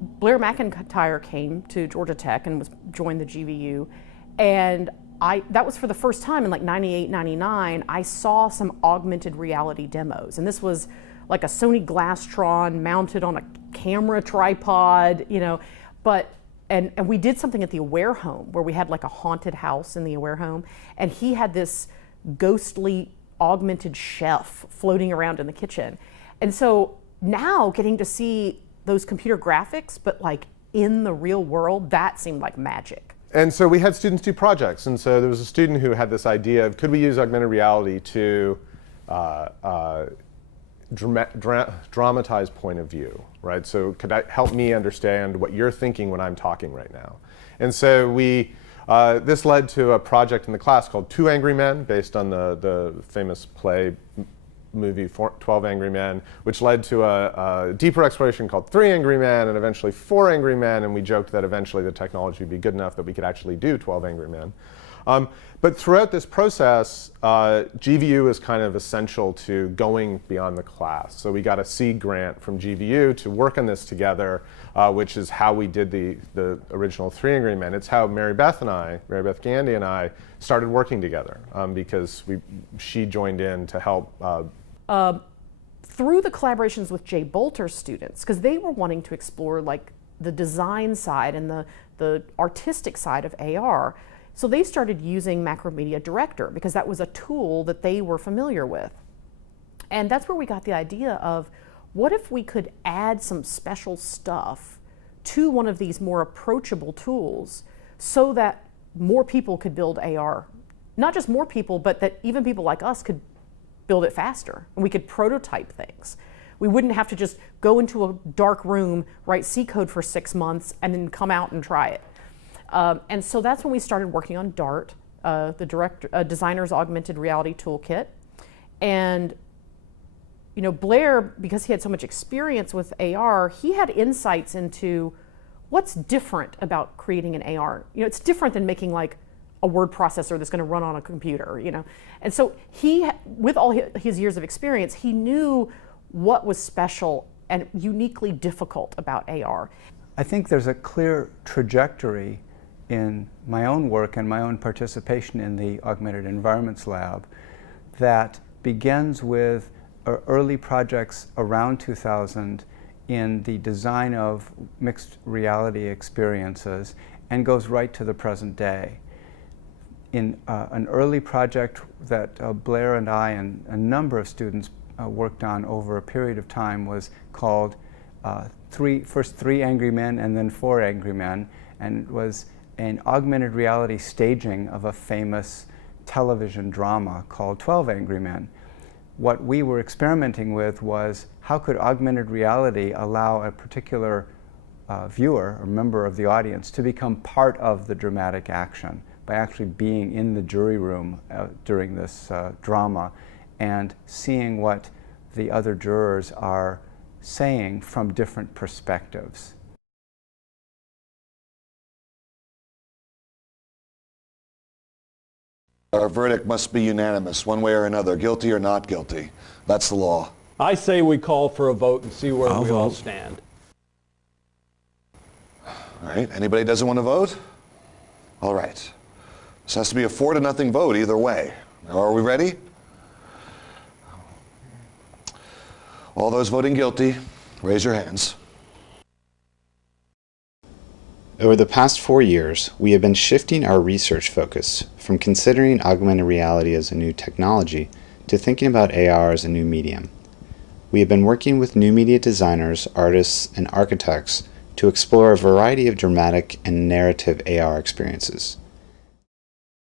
Blair McIntyre came to Georgia Tech and joined the GVU, and that was for the first time in like 98, 99, I saw some augmented reality demos. And this was like a Sony Glastron mounted on a camera tripod, and we did something at the Aware Home where we had like a haunted house in the Aware Home, and he had this ghostly augmented chef floating around in the kitchen. And so now getting to see those computer graphics, but like in the real world, that seemed like magic. And so we had students do projects. And so there was a student who had this idea of, could we use augmented reality to dramatize point of view, right? So could that help me understand what you're thinking when I'm talking right now? And so this led to a project in the class called 2 Angry Men, based on the famous movie 12 Angry Men, which led to a deeper exploration called 3 Angry Men, and eventually 4 Angry Men, and we joked that eventually the technology would be good enough that we could actually do 12 Angry Men. But throughout this process, GVU is kind of essential to going beyond the class. So we got a seed grant from GVU to work on this together, which is how we did the original 3 Angry Men. It's how Mary Beth Gandy and I started working together, because she joined in to help. Through the collaborations with Jay Bolter's students, because they were wanting to explore like the design side and the artistic side of AR. So they started using Macromedia Director because that was a tool that they were familiar with. And that's where we got the idea of, what if we could add some special stuff to one of these more approachable tools so that more people could build AR? Not just more people, but that even people like us could build it faster, and we could prototype things. We wouldn't have to just go into a dark room, write C code for 6 months, and then come out and try it. And so that's when we started working on DART, the Designer's Augmented Reality Toolkit. And Blair, because he had so much experience with AR, he had insights into what's different about creating an AR. It's different than making like a word processor that's going to run on a computer, And so he, with all his years of experience, he knew what was special and uniquely difficult about AR. I think there's a clear trajectory in my own work and my own participation in the Augmented Environments Lab that begins with early projects around 2000 in the design of mixed reality experiences and goes right to the present day. In an early project that Blair and I and a number of students worked on over a period of time was called first 3 Angry Men and then 4 Angry Men, and it was an augmented reality staging of a famous television drama called 12 Angry Men. What we were experimenting with was, how could augmented reality allow a particular viewer or member of the audience to become part of the dramatic action by actually being in the jury room during this drama and seeing what the other jurors are saying from different perspectives. Our verdict must be unanimous, one way or another, guilty or not guilty. That's the law. I say we call for a vote and see where we all stand. All right, anybody doesn't want to vote? All right. This has to be a 4-0 vote either way. Now, are we ready? All those voting guilty, raise your hands. Over the past 4 years, we have been shifting our research focus from considering augmented reality as a new technology to thinking about AR as a new medium. We have been working with new media designers, artists, and architects to explore a variety of dramatic and narrative AR experiences.